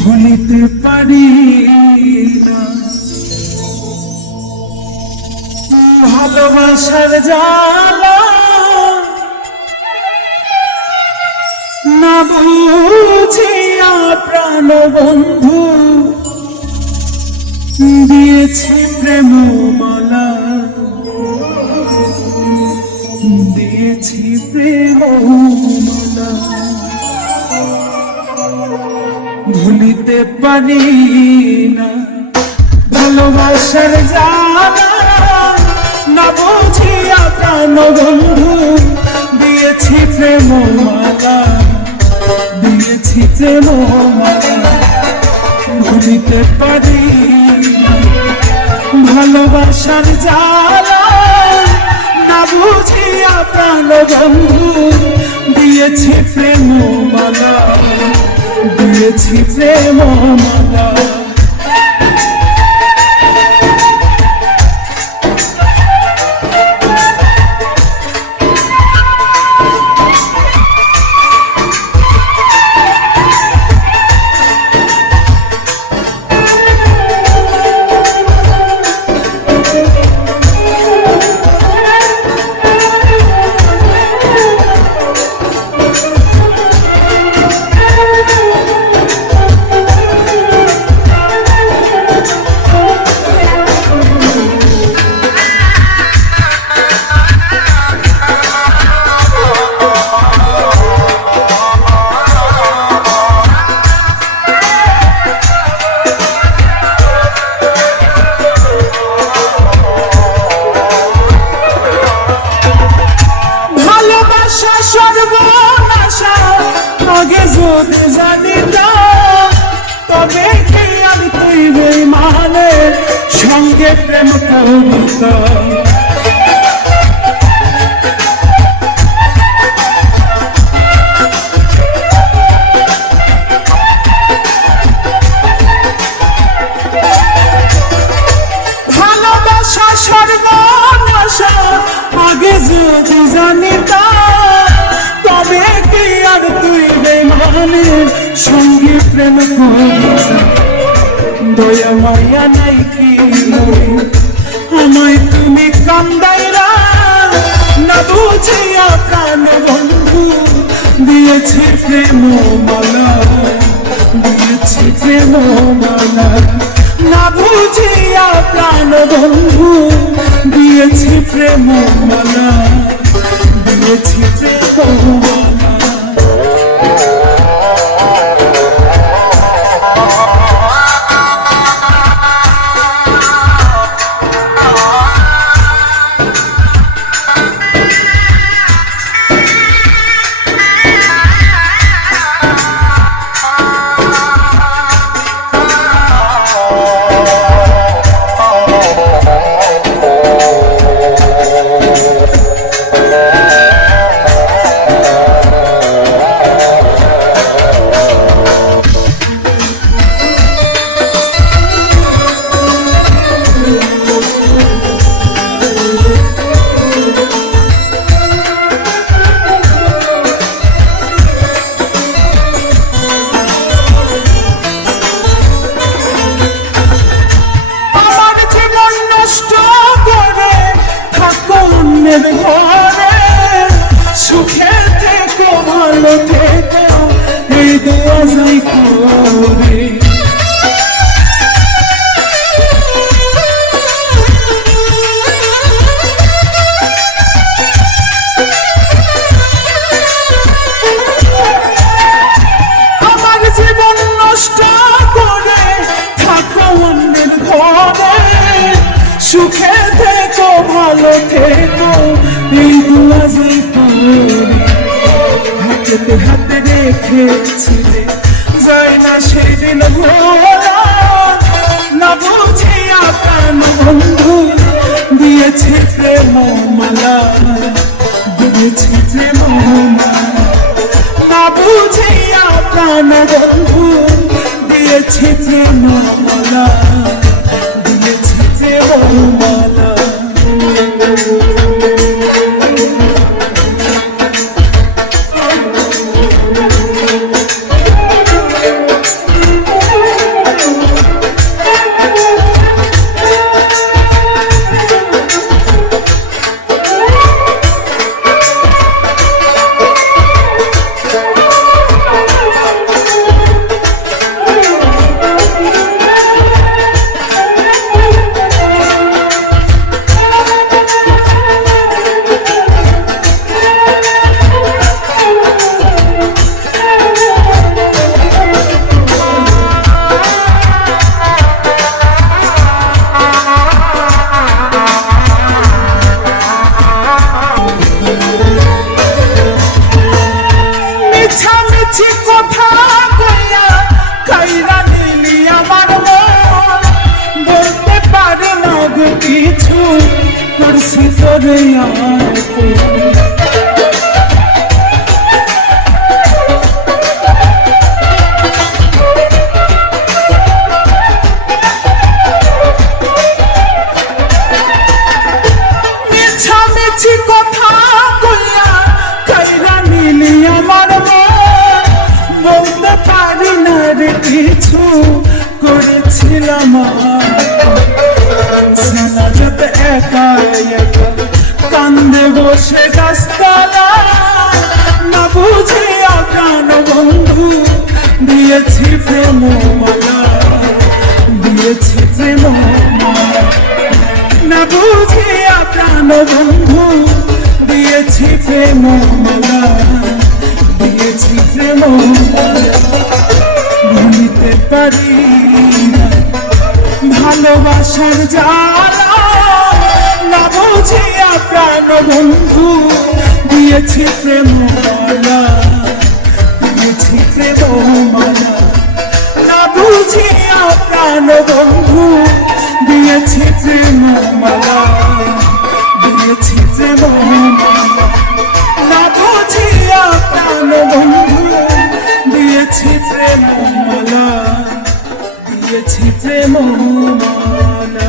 ভুলিতে পারি না ভালোবাসার জ্বালা, না বুঝিয়া প্রাণ বন্ধু দিয়েছি প্রেম মালা, দিয়েছি প্রেম মালা। ভুলিতে পারি না ভালোবাসার জ্বালা, না বুঝিয়া প্রাণ বন্ধু দিয়েছি প্রেম মালা, দিয়েছি প্রেম মালা। ভুলিতে পারি না ভালোবাসার জ্বালা, না বুঝিয়া প্রাণ বন্ধু দিয়েছি প্রেম মালা, দিয়েছি প্রেম মালা। সর্বনাশা আগে যদি জানিতাম, তবে কি আমি তুই বেঈমানের সঙ্গে প্রেম করিতাম। ভালোবাসা সর্বনাশা আগে যদি জানিতাম, তবে কি আর তুই বেঈমানের সঙ্গে প্রেম করিতাম। দয়া মায়া নাই কি আমায় তুমি কান্দাইরা, না বুঝিয়া প্রাণ বন্ধু দিয়েছি প্রেম মালা, দিয়েছি প্রেম মালা। না বুঝিয়া প্রাণ বন্ধু দিয়েছি প্রেম মালা, দিয়েছি প্রেম মালা। ঘরে সুখে থেকো ভালো থেকো এই দোয়া যাই করে। আমার জীবন নষ্ট করে থাকো অন্যের ঘরে সুখে থেকো ভালো থেকো এই দোয়া যাই করে। হাতে হাতে রেখেছিলে যায় না সেদিন ভোলা, না বুঝিয়া প্রাণ বন্ধু দিয়েছি প্রেম মালা, দিয়েছি প্রেম মালা। না বুঝিয়া প্রাণ বন্ধু দিয়েছি প্রেম মালা, দিয়েছি প্রেম মালা। করছি তোরে আপন। মিছামিছি কথা কইয়া কাইরা নিলি আমার মন, বলতে পারি না রে কিছু করেছিলাম সিনাজত একা একা কান্দে বসে গাছতলা, না বুঝিয়া প্রাণ বন্ধু দিয়েছি প্রেম মালা, দিয়েছি প্রেম মালা, না বুঝিয়া প্রাণ বন্ধু দিয়েছি প্রেম মালা, দিয়েছি প্রেম মালা। ভুলিতে পারি না ভালোবাসার জ্বালা, না বুঝিয়া প্রাণ বন্ধু দিয়েছি প্রেম মালা, দিয়েছি প্রেম মালা, না বুঝিয়া প্রাণ বন্ধু দিয়েছি প্রেম মালা, দিয়েছি প্রেম মালা, না বুঝিয়া প্রাণ বন্ধু দিয়েছি প্রেম মালা, দিয়েছি প্রেম মালা।